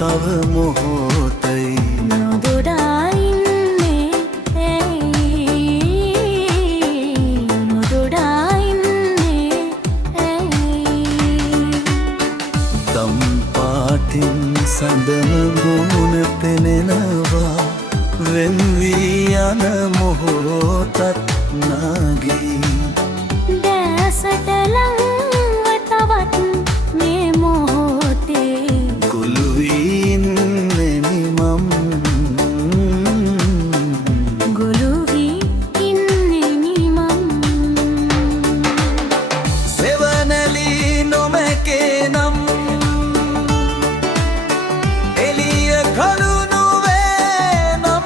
තව මොහොතයි නොදොඩා ඉන්නේ ඇයි නොදොඩා ඉන්නේ ඇයි දම් පාටින් සඳන මුණ පෙනෙනවා වෙන් වී යන මොහොතත් නාගී දැසට ලංව තවත් මේ මොහොතේ ගොළු වී ඉන්නේ මම ගොළු වී ඉන්නේ මම සෙවණැලි නොමැකේ නම් එළිය කළු නොවේ නම්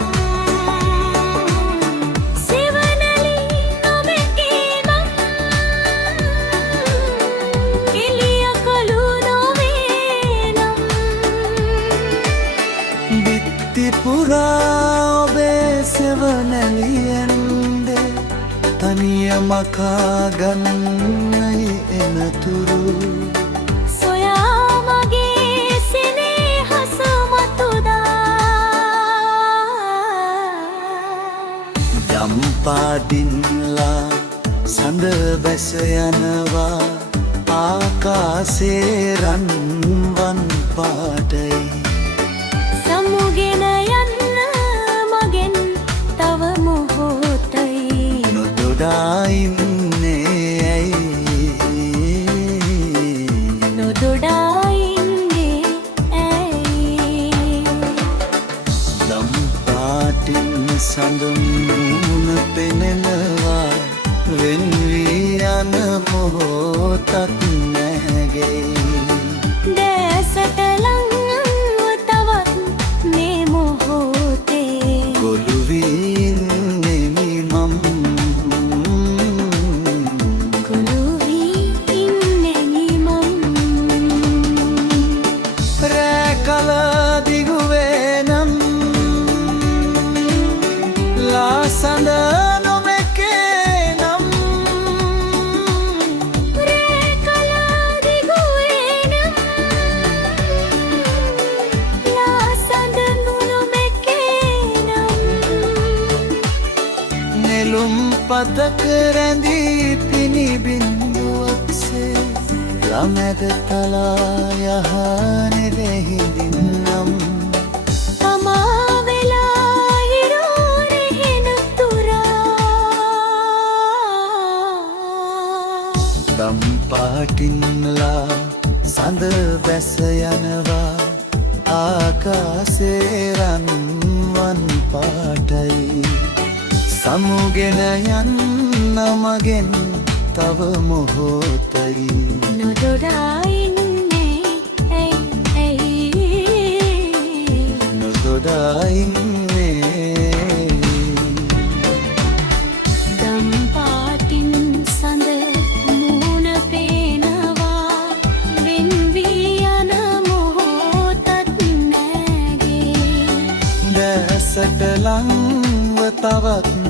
සෙවණැලි නොමැකේ නම් එළිය කළු නොවේ නම් බිත්ති පුරා ඔබේ සෙවණැලියෙන්ද තනිය මකා ගන්නයි එනතුරු සොයා මගේ සෙනෙහස මතුදා යම් පාටින්ලා සඳ බැස යනවා ආකාසේ රන්වන් පාටයි සමුගෙන යන්න මගෙන් තව මොහොතයි නොදොඩා ඉන්නේ ඇයි නොදොඩා ඉන්නේ ඇයි දම් පාටින් සඳ මුණ පෙනෙනවා වෙන් වී යන මොහොතත් නැගේ දැසට ලංව තවත් මේ මොහොතේ ගොළු වී ඉන්නේ මම ගොළු වී ඉන්නේ මම රෑ කල දිගුවේ නම් ලාසඳ නොමැකේ නම් රෑ කල දිගුවේ නම් ලාසඳ නොමැකේ නම් නෙළුම් පතක රැඳී පිණි බින්දුවක්සේ ළමැද තලා යහනෙ දෙහිඳින්නම් තමා වෙලා හිරෝරෙහෙන තුරා දම් පාටින්ලා සඳ බැස යනවා ආකාසේ රන්වන් පාටයි සමුගෙන යන්න මගෙන් තව මොහොතයි නොදොඩා ඉන්නේ ඇයි නොදොඩා ඉන්නේ දම් පාටින් සඳ මූණ පේනවා වෙන් වී යන මොහොතත් නැගේ දැසට ලංව තවත්